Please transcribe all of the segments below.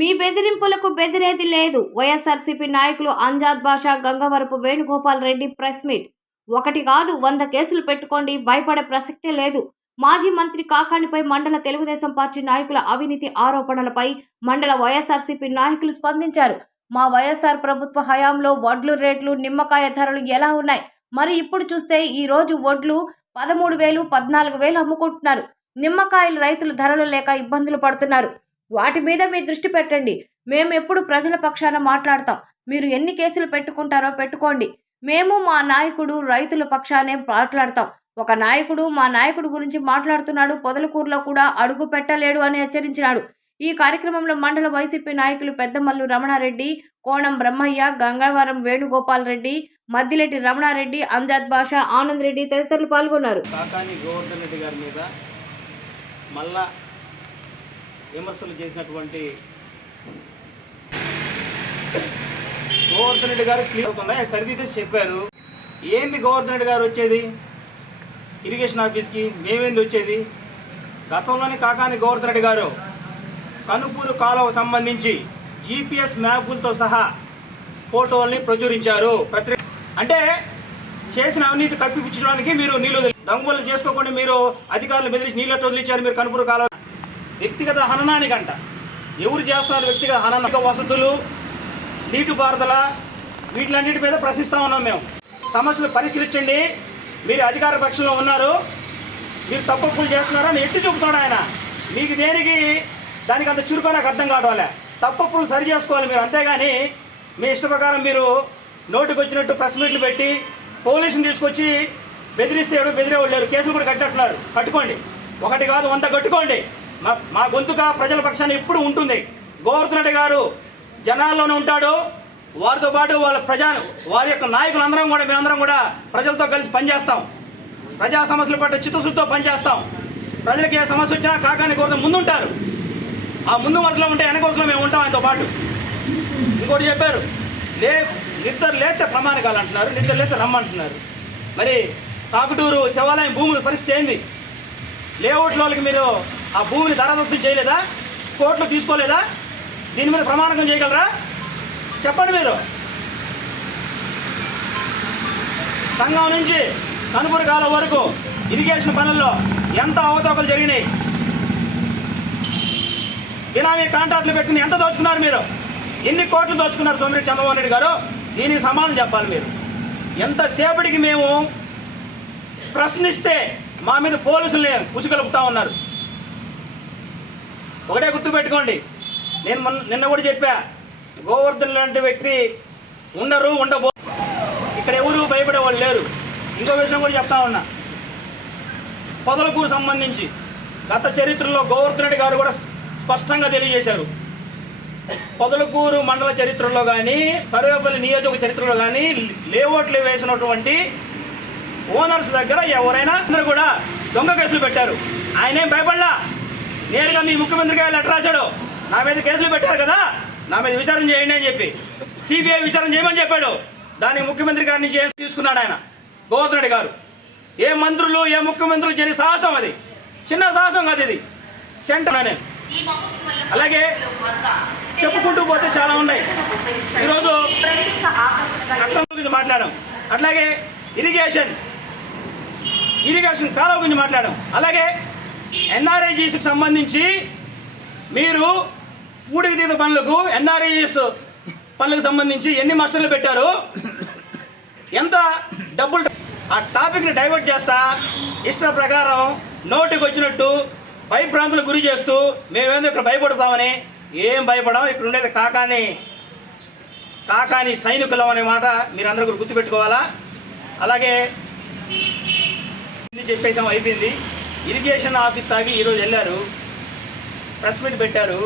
మీ బెదిరింపులకు బెదిరేది లేదు. వైఎస్ఆర్సీపీ నాయకులు అంజాద్ బాషా, గంగవరపు వేణుగోపాల్ రెడ్డి ప్రెస్ మీట్. ఒకటి కాదు 100 కేసులు పెట్టుకోండి, భయపడే ప్రసక్తే లేదు. మాజీ మంత్రి కాకాణిపై మండల తెలుగుదేశం పార్టీ నాయకుల అవినీతి ఆరోపణలపై మండల వైఎస్ఆర్సీపీ నాయకులు స్పందించారు. మా వైఎస్ఆర్ ప్రభుత్వ హయాంలో వడ్లు రేట్లు, నిమ్మకాయ ధరలు ఎలా ఉన్నాయి? మరి ఇప్పుడు చూస్తే ఈ రోజు వడ్లు 13,000, 14,000 అమ్ముకుంటున్నారు. నిమ్మకాయలు రైతులు ధరలు లేక ఇబ్బందులు పడుతున్నారు. వాటి మీద మీ దృష్టి పెట్టండి. మేము ఎప్పుడు ప్రజల పక్షాన మాట్లాడతాం. మీరు ఎన్ని కేసులు పెట్టుకుంటారో పెట్టుకోండి. మేము మా నాయకుడు రైతుల పక్షానే మాట్లాడతాం. ఒక నాయకుడు మా నాయకుడు గురించి మాట్లాడుతున్నాడు, పొదలకూరులో కూడా అడుగు పెట్టలేడు అని హెచ్చరించినాడు. ఈ కార్యక్రమంలో మండల వైసీపీ నాయకులు పెద్దమల్లు రమణారెడ్డి, కోణం బ్రహ్మయ్య, గంగవరం వేణుగోపాల్ రెడ్డి, మద్దిలెట్టి రమణారెడ్డి, అంజాద్ బాషా, ఆనంద్ రెడ్డి తదితరులు పాల్గొన్నారు. కాకాని గోవర్ధన్ రెడ్డి గారి మీద మళ్ళా విమర్శలు చేసినటువంటి గోవర్ధన్ రెడ్డి గారు క్లియర్ అవుతున్నాయి, సరిదిద్దేసి చెప్పారు. ఏంది గోవర్ధన్ రెడ్డి గారు వచ్చేది ఇరిగేషన్ ఆఫీస్కి? మేమేంది వచ్చేది? గతంలోనే కాకాని గోవర్ధన్ రెడ్డి గారు కనుపూరు కాలువకు సంబంధించి GPS మ్యాపులతో సహా ఫోటోల్ని ప్రచురించారు. అంటే చేసిన అవినీతి కప్పిపుచ్చడానికి మీరు నీళ్లు దొంగలు చేసుకోకుండా మీరు అధికారులు బెదిరించి నీళ్ళట్టు వదిలించారు. మీరు కనుపూరు కాలువ వ్యక్తిగత హననానికంట. ఎవరు చేస్తున్నారు వ్యక్తిగత హనన? వసతులు, నీటిపారుదల, వీటిలన్నిటి మీద ప్రశ్నిస్తూ ఉన్నాం. మేము సమస్యలు పరిష్కరించండి. మీరు అధికార పక్షంలో ఉన్నారు, మీరు తప్పులు చేస్తున్నారని ఎత్తి చూపుతాడు ఆయన. మీకు దేనికి దానికి అంత చురుకు నాకు అర్థం కావడం. తప్పులు సరి చేసుకోవాలి మీరు, అంతేగాని మీ ఇష్ట ప్రకారం మీరు నోటికి వచ్చినట్టు ప్రెస్ మీట్లు పెట్టి పోలీసుని తీసుకొచ్చి బెదిరిస్తే బెదిరేవాళ్ళు లేరు. కేసులు కూడా కట్టినట్టున్నారు. కట్టుకోండి, ఒకటి కాదు 100 కట్టుకోండి. మా గొంతుక ప్రజల పక్షాన్ని ఎప్పుడు ఉంటుంది. గోవర్ధన్ రెడ్డి గారు జనాల్లోనే ఉంటాడు. వారితో పాటు వారి యొక్క నాయకులందరం కూడా మేమందరం కూడా ప్రజలతో కలిసి పనిచేస్తాం. ప్రజా సమస్యల పట్ల చిత్తశుద్ధితో పనిచేస్తాం. ప్రజలకు ఏ సమస్య వచ్చినా కాకాని గోవర్ధన్ ముందుంటారు. ఆ ముందు వరుసలో ఉంటే వెనక వరుసలో మేము ఉంటాం ఆయనతో పాటు. ఇంకోటి చెప్పారు, నిద్ర లేస్తే ప్రమాణకాలు అంటున్నారు, నిద్ర లేస్తే రమ్మంటున్నారు. మరి కాకుటూరు శివాలయం భూముల పరిస్థితి ఏంది? లేఅవుట్ల వాళ్ళకి మీరు ఆ భూమిని దరదత్తు చేయలేదా? కోర్టులు తీసుకోలేదా? దీని మీద ప్రమాణకం చేయగలరా? చెప్పండి. మీరు సంఘం నుంచి కనుపూరు కాలం వరకు ఇరిగేషన్ పనుల్లో ఎంత అవతవకలు జరిగినాయి? బినామీ కాంట్రాక్టులు పెట్టుకుని ఎంత దోచుకున్నారు? మీరు ఎన్ని కోట్లు దోచుకున్నారు సోమిరెడ్డి చంద్రబాబు నాయుడు గారు? దీనికి సమాధానం చెప్పాలి మీరు. ఎంతసేపటికి మేము ప్రశ్నిస్తే మా మీద పోలీసుల్ని ఉసుగలుపుతా ఉన్నారు. ఒకటే గుర్తుపెట్టుకోండి, నేను నిన్న కూడా చెప్పా, గోవర్ధన్ లాంటి వ్యక్తి ఉండబో ఇక్కడ ఎవరు భయపడే వాళ్ళు లేరు. ఇంకో విషయం కూడా చెప్తా ఉన్నా, పొదలకూరు సంబంధించి గత చరిత్రలో గోవర్ధన్ రెడ్డి గారు కూడా స్పష్టంగా తెలియజేశారు. పొదలకూరు మండల చరిత్రలో కానీ, సర్వేపల్లి నియోజక చరిత్రలో కానీ లేఅవుట్లు వేసినటువంటి ఓనర్స్ దగ్గర ఎవరైనా అందరూ కూడా దొంగ కేసులు పెట్టారు. ఆయనేం భయపడలా. నేరుగా మీ ముఖ్యమంత్రి గారు లెటర్ రాశాడు, నా మీద కేసులు పెట్టారు కదా, నా మీద విచారణ చేయండి అని చెప్పి CBI విచారణ చేయమని చెప్పాడు. దానికి ముఖ్యమంత్రి గారి నుంచి తీసుకున్నాడు ఆయన గోవర్ధన్ రెడ్డి గారు. ఏ మంత్రులు ఏ ముఖ్యమంత్రులు చేయని సాహసం అది, చిన్న సాహసం కాదు ఇది. సెంటర్ నేను అలాగే చెప్పుకుంటూ పోతే చాలా ఉన్నాయి. ఈరోజు చట్టం గురించి మాట్లాడాం, అట్లాగే ఇరిగేషన్ కాలువ గురించి మాట్లాడాం, అలాగే NRIGSకి సంబంధించి మీరు పూడికి తీత పనులకు NRIGS పనులకు సంబంధించి ఎన్ని మాస్టర్లు పెట్టారు, ఎంత డబ్బులు, ఆ టాపిక్ని డైవర్ట్ చేస్తా ఇష్ట ప్రకారం నోటికి వచ్చినట్టు భయభ్రాంతులకు గురి చేస్తూ మేమేందో ఇక్కడ భయపడతామని. ఏం భయపడాం, ఇక్కడ ఉండేది కాకాని సైనికులం అనే మాట మీరందరూ కూడా గుర్తుపెట్టుకోవాలా. అలాగే చెప్పేసాం, అయిపోయింది. ఇరిగేషన్ ఆఫీస్ తాగి ఈరోజు వెళ్ళారు, ప్రెస్ మీట్ పెట్టారు.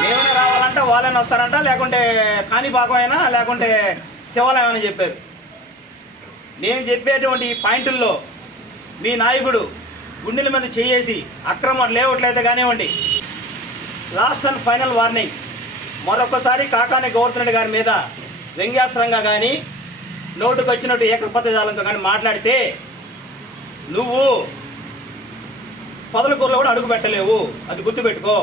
మేమైనా రావాలంట, వాళ్ళైనా వస్తారంట, లేకుంటే కాణిపాకం అయినా లేకుంటే శివాలయం అని చెప్పారు. మేము చెప్పేటువంటి పాయింట్ల్లో మీ నాయకుడు గుండెల మీద చేసి అక్రమ లేఅవుట్లయితే కానివ్వండి, లాస్ట్ అండ్ ఫైనల్ వార్నింగ్, మరొకసారి కాకాని గోవర్ధన్ రెడ్డి గారి మీద వ్యంగ్యాస్త్రంగా కానీ నోటుకు వచ్చినట్టు ఏకపద్ధజాలంతో కానీ మాట్లాడితే నువ్వు పొదలకూరులో కూడా అడుగు పెట్టలేవు, అది గుర్తుపెట్టుకో.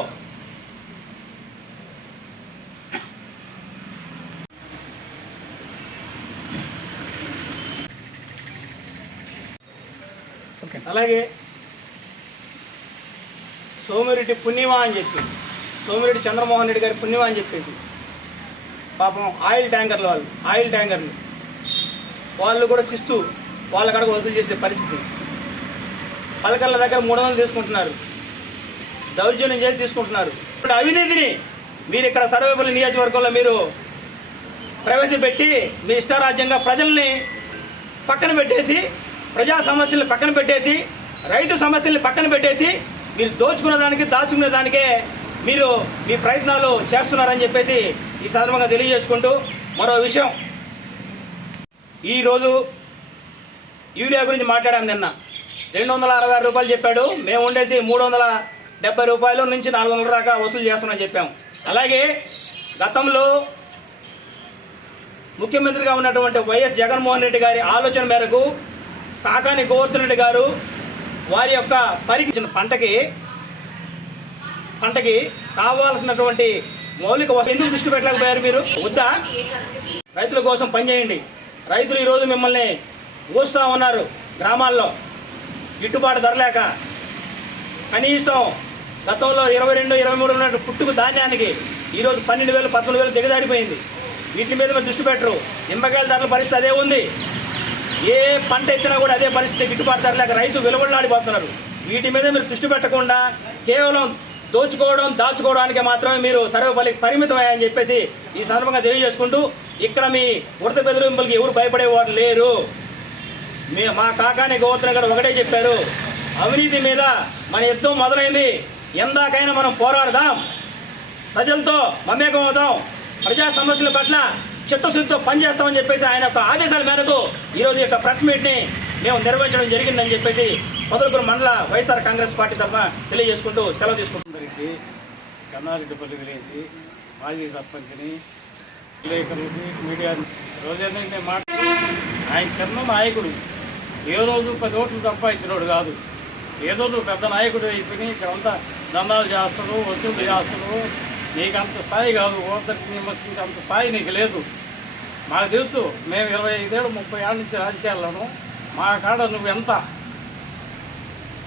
అలాగే సోమిరెడ్డి పుణ్యమా అని చెప్పి సోమిరెడ్డి చంద్రమోహన్ రెడ్డి గారి పుణ్యమా అని చెప్పేసి పాపం ఆయిల్ ట్యాంకర్లు వాళ్ళు కూడా శిస్తు వాళ్ళ కాడకు వసూలు చేసే పరిస్థితి. పలకళ్ళ దగ్గర 300 తీసుకుంటున్నారు, దౌర్జన్యం చేసి తీసుకుంటున్నారు. ఇప్పుడు అవినీతిని మీరు ఇక్కడ సర్వేపల్లి నియోజకవర్గంలో మీరు ప్రవేశపెట్టి మీ ఇష్టారాజ్యంగా ప్రజల్ని పక్కన పెట్టేసి, ప్రజా సమస్యల్ని పక్కన పెట్టేసి, రైతు సమస్యల్ని పక్కన పెట్టేసి మీరు దాచుకునే దానికే మీరు మీ ప్రయత్నాలు చేస్తున్నారని చెప్పేసి ఈ సందర్భంగా తెలియజేసుకుంటూ, మరో విషయం, ఈరోజు యూరియా గురించి మాట్లాడాము. నిన్న 266 రూపాయలు చెప్పాడు, మేము ఉండేసి 370 రూపాయల నుంచి 400 దాకా వసూలు చేస్తున్నామని చెప్పాము. అలాగే గతంలో ముఖ్యమంత్రిగా ఉన్నటువంటి వైఎస్ జగన్మోహన్ రెడ్డి గారి ఆలోచన మేరకు కాకాని గోవర్ధన్ రెడ్డి గారు వారి యొక్క పరిగణించిన పంటకి కావాల్సినటువంటి మౌలిక వసతులు ఎందుకు దృష్టి పెట్టలేకపోయారు? మీరు వద్దా? రైతుల కోసం పనిచేయండి. రైతులు ఈరోజు మిమ్మల్ని ఊస్తూ ఉన్నారు. గ్రామాల్లో గిట్టుబాటు ధర లేక కనీసం గతంలో 22-23 ఉన్నట్టు పుట్టుకు ధాన్యానికి ఈరోజు 12,000 13,000 దిగజారిపోయింది. వీటి మీద మీరు దృష్టి పెట్టరు. నిమ్మకాయల ధరల పరిస్థితి అదే ఉంది. ఏ పంట ఎత్తినా కూడా అదే పరిస్థితి, గిట్టుబాటు ధర లేక రైతు విలువలాడిపోతున్నారు. వీటి మీద మీరు దృష్టి పెట్టకుండా కేవలం దాచుకోవడానికి మాత్రమే మీరు సర్వేపల్లికి పరిమితమయ్యాయని చెప్పేసి ఈ సందర్భంగా తెలియజేసుకుంటూ, ఇక్కడ మీ ఉడత బెదిరింపులకి ఎవరు భయపడేవారు లేరు. మా కాకాని గోవర్ధన్ గారు ఒకటే చెప్పారు, అవినీతి మీద మన యుద్ధం మొదలైంది. ఎందాకైనా మనం పోరాడదాం, ప్రజలతో మమేకం అవుదాం, ప్రజా సమస్యల పట్ల చిత్తశుద్ధితో పనిచేస్తామని చెప్పేసి ఆయన యొక్క ఆదేశాల మేరకు ఈరోజు యొక్క ప్రెస్ మీట్ని మేము నిర్వహించడం జరిగిందని చెప్పేసి పొదలకూరు మండల వైఎస్ఆర్ కాంగ్రెస్ పార్టీ తరఫున తెలియజేసుకుంటూ సెలవు తీసుకుంటున్నారికి చెన్నారెడ్డిపల్లి విలేజ్ మాజీ సర్పంచ్ని, విలేకరులకి, మీడియా రోజు ఏంటంటే ఆయన చిన్న నాయకుడు, ఏ రోజు 10 ఓట్లు సంపాదించినోడు కాదు. ఏదో నువ్వు పెద్ద నాయకుడు అయిపోయి ఇక్కడంతా దందాలు చేస్తాడు, వసూలు చేస్తాడు, నీకు అంత స్థాయి కాదు, ఓటర్కి విమర్శించే అంత స్థాయి నీకు లేదు. మాకు తెలుసు, మేము 25 ఏళ్ళు 30 ఏళ్ళ నుంచి రాజకీయాల్లోనూ మా కాడ నువ్వు ఎంత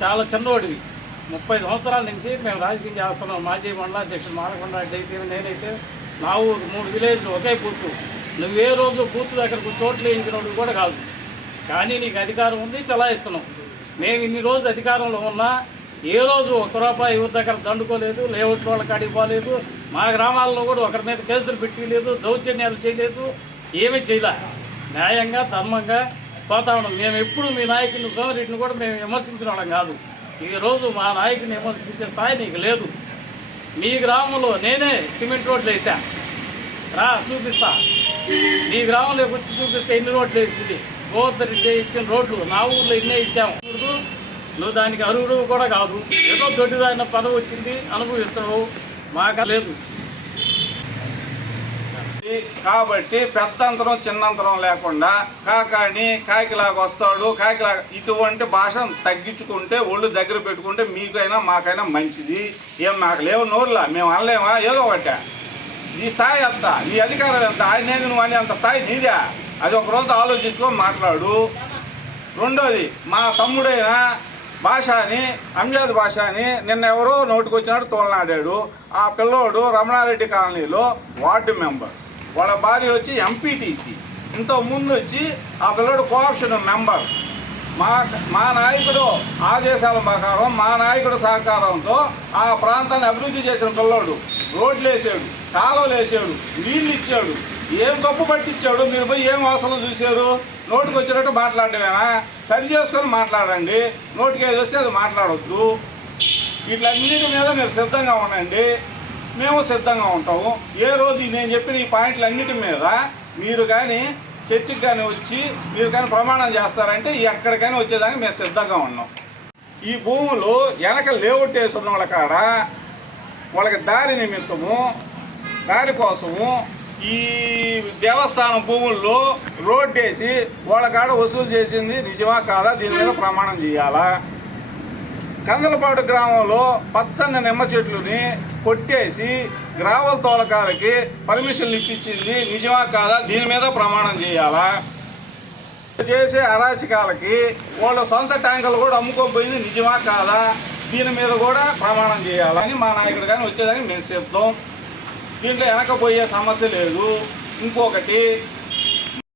చాలా చిన్నవాడివి. 30 సంవత్సరాల నుంచి మేము రాజకీయం చేస్తున్నాం. మాజీ మండల అధ్యక్షుడు మాలకొండ రెడ్డి అయితే, నేనైతే, నా ఊరు 3 విలేజ్లు ఒకే బూతు. నువ్వే రోజు బూత్ దగ్గరకు చోట్లు వేయించినప్పుడు కూడా కాదు, కానీ నీకు అధికారం ఉంది, చలాయిస్తున్నావు. మేము ఇన్ని రోజు అధికారంలో ఉన్నా ఏ రోజు ₹1 యువత దగ్గర దండుకోలేదు, లేఅవుట్ వాళ్ళకి అడిగిపోలేదు, మా గ్రామాల్లో కూడా ఒకరి మీద కేసులు పెట్టలేదు, దౌర్జన్యాలు చేయలేదు, ఏమీ చేయలే. న్యాయంగా ధర్మంగా పోతా ఉన్నాం. మేము ఎప్పుడు మీ నాయకుని సోమిరెడ్డిని కూడా మేము విమర్శించిన వాళ్ళం కాదు. ఈరోజు మా నాయకుని విమర్శించే స్థాయి నీకు లేదు. మీ గ్రామంలో నేనే సిమెంట్ రోడ్లు వేసా, రా చూపిస్తా. మీ గ్రామంలోకి వచ్చి చూపిస్తే ఎన్ని రోడ్లు వేసింది, గోవర్ధన్ రెడ్డి ఇచ్చిన రోడ్లు నా ఊర్లో ఎన్నే ఇచ్చాము. నువ్వు దానికి అర్హుడు కూడా కాదు, ఏదో దొడ్డిదారిన పదవి వచ్చింది అనుభవిస్తున్నావు, మాకు లేదు. కాబట్టి పెద్దంతరం చిన్నంతరం లేకుండా కాకిలాగా వస్తాడు, కాకిలాగా ఇటువంటి భాషను తగ్గించుకుంటే ఒళ్ళు దగ్గర పెట్టుకుంటే మీకైనా మాకైనా మంచిది. ఏం మాకు లేవు నోరులా, మేము అనలేమా? ఏదో ఒకట నీ స్థాయి ఎంత, నీ అధికారం ఎంత, ఆయన నువ్వు అనే అంత స్థాయి నీదే. అది ఒక రోజు ఆలోచించుకొని మాట్లాడు. రెండోది, మా తమ్ముడైన భాషని, అంజాద్ భాషని నిన్న ఎవరో నోటికి వచ్చినట్టు తోలనాడాడు. ఆ పిల్లోడు రమణారెడ్డి కాలనీలో వార్డు మెంబర్, వాళ్ళ భార్య వచ్చి ఎంపీటీసీ, ఇంతకు ముందు వచ్చి ఆ పిల్లోడు కోఆప్షన్ మెంబర్. మా నాయకుడు ఆదేశాల ప్రకారం, మా నాయకుడు సహకారంతో ఆ ప్రాంతాన్ని అభివృద్ధి చేసిన పిల్లోడు రోడ్లు వేసాడు, కాలువలు వేసాడు, నీళ్ళు ఇచ్చాడు, ఏం గొప్ప పట్టించాడు. మీరు పోయి ఏం అవసరం చూశారు? నోటికి వచ్చినట్టు మాట్లాడమేనా? సరి చేసుకొని మాట్లాడండి. నోటికి ఏది వస్తే అది మాట్లాడొద్దు. వీటిలన్నిటి మీద మీరు సిద్ధంగా ఉండండి, మేము సిద్ధంగా ఉంటాము. ఏ రోజు నేను చెప్పిన ఈ పాయింట్లన్నిటి మీద మీరు కానీ చర్చికి కానీ వచ్చి మీరు కానీ ప్రమాణం చేస్తారంటే ఎక్కడికైనా వచ్చేదానికి మేము సిద్ధంగా ఉన్నాం. ఈ భూములు వెనక లేఅవుట్ వేసి ఉన్న వాళ్ళ కాడ వాళ్ళకి దారి నిమిత్తము, దారి కోసము ఈ దేవస్థానం భూముల్లో రోడ్డు వేసి వాళ్ళ కాడ వసూలు చేసింది నిజమా కాదా, దీని మీద ప్రమాణం చేయాలా. కందలపాడు గ్రామంలో పచ్చని నిమ్మ చెట్లుని కొట్టేసి గ్రావెల్ తోలకాలకి పర్మిషన్లు ఇప్పించింది నిజమా కాదా, దీని మీద ప్రమాణం చేయాలా. చేసే అరాచకాలకి వాళ్ళ సొంత ట్యాంకర్లు కూడా అమ్ముకోపోయింది నిజమా కాదా, దీని మీద కూడా ప్రమాణం చేయాలని మా నాయకుడు కానీ వచ్చేదానికి మేము చెప్తాం. దీంట్లో వెనకపోయే సమస్య లేదు. ఇంకొకటి